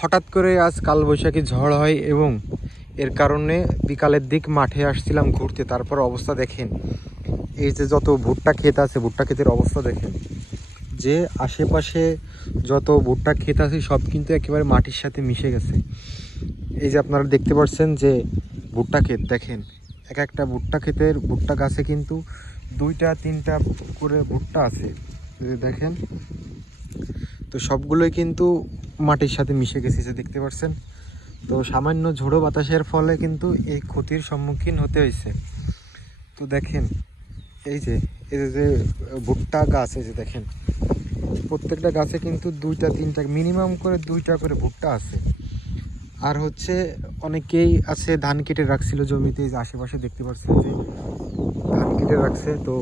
হঠাৎ করে আজ কালবৈশাখী ঝড় হয় এবং এর কারণে বিকালের দিক মাঠে আসছিলাম ঘুরতে, তারপর অবস্থা দেখেন। এই যে যত ভুট্টা ক্ষেত আছে, ভুট্টা ক্ষেতের অবস্থা দেখেন। যে আশেপাশে যত ভুট্টা ক্ষেত আছে, সব কিন্তু একেবারে মাটির সাথে মিশে গেছে। এই যে আপনারা দেখতে পাচ্ছেন যে ভুট্টা ক্ষেত, দেখেন। এক একটা ভুট্টা ক্ষেতের ভুট্টা গাছে কিন্তু দুইটা, তিনটা করে ভুট্টা আছে। দেখেন। তো সবগুলোই কিন্তু মাটির সাথে মিশে গেছে, যে দেখতে পাচ্ছেন? তো সামান্য ঝোড়ো বাতাসের ফলে কিন্তু এই ক্ষতির সম্মুখীন হতে হয়েছে। তো দেখেন, এই যে এই যে ভুট্টা গাছ, এই যে দেখেন, প্রত্যেকটা গাছে কিন্তু দুইটা, তিনটা, মিনিমাম করে দুইটা করে ভুট্টা আছে। আর হচ্ছে, অনেকেই আছে ধান কেটে রাখছিল জমিতে যে আশেপাশে দেখতে পাচ্ছেন যে ধান কেটে রাখছে। তো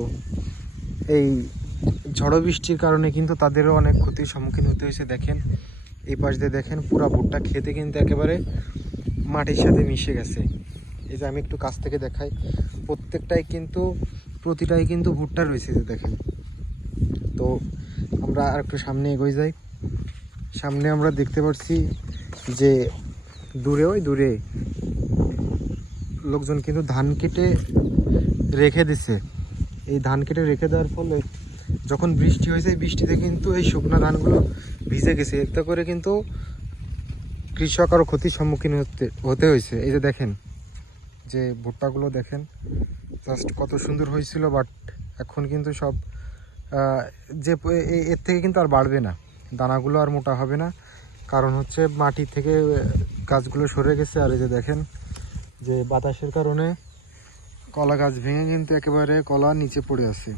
এই ঝড় বৃষ্টির কারণে কিন্তু তাদেরও অনেক ক্ষতির সম্মুখীন হতে হয়েছে, দেখেন। এই পাশ দিয়ে দেখেন পুরা ভুট্টা খেতে কিন্তু একেবারে মাটির সাথে মিশে গেছে। এই যে আমি একটু কাছ থেকে দেখাই, প্রত্যেকটাই কিন্তু, প্রতিটাই কিন্তু ভুট্টা রয়েছে যে দেখেন। তো আমরা আর একটু সামনে এগোই যাই। সামনে আমরা দেখতে পাচ্ছি যে দূরে, ওই দূরে লোকজন কিন্তু ধান কেটে রেখে দিছে। এই ধান কেটে রেখে দেওয়ার ফলে যখন বৃষ্টি হয়েছে বৃষ্টিতে কিন্তু এই শুকনো ধানগুলো ভিজে গেছে। এতে করে কিন্তু কৃষক আরও ক্ষতির সম্মুখীন হতে হতে হয়েছে। এই যে দেখেন, যে ভুট্টাগুলো দেখেন জাস্ট কত সুন্দর হয়েছিল বাট এখন কিন্তু সব যে এর থেকে কিন্তু আর বাড়বে না। দানাগুলো আর মোটা হবে না। কারণ হচ্ছে মাটি থেকে গাছগুলো সরে গেছে। আর এই যে দেখেন, যে বাতাসের কারণে কলা গাছ ভেঙে কিন্তু একেবারে কলা নিচে পড়ে আছে।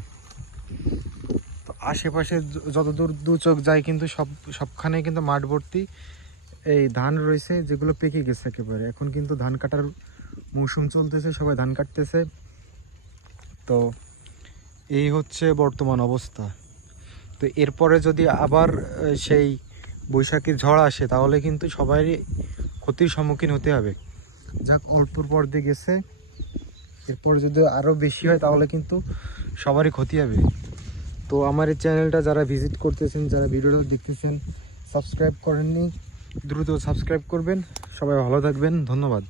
আশেপাশে যতদূর দু চোখ যায় কিন্তু সব সবখানে কিন্তু মাঠ ভর্তি এই ধান রয়েছে, যেগুলো পেকে গেছে একেবারে। এখন কিন্তু ধান কাটার মৌসুম চলতেছে, সবাই ধান কাটতেছে। তো এই হচ্ছে বর্তমান অবস্থা। তো এরপরে যদি আবার সেই বৈশাখীর ঝড় আসে, তাহলে কিন্তু সবারই ক্ষতির সম্মুখীন হতে হবে। যাক, অল্পর পর দিয়ে গেছে। এরপর যদি আরও বেশি হয়, তাহলে কিন্তু সবারই ক্ষতি হবে। তো আমার এই চ্যানেলটা যারা ভিজিট করতেছেন, যারা ভিডিওটা দেখতেছেন সাবস্ক্রাইব করেননি, দ্রুত সাবস্ক্রাইব করবেন। সবাই ভালো থাকবেন। ধন্যবাদ।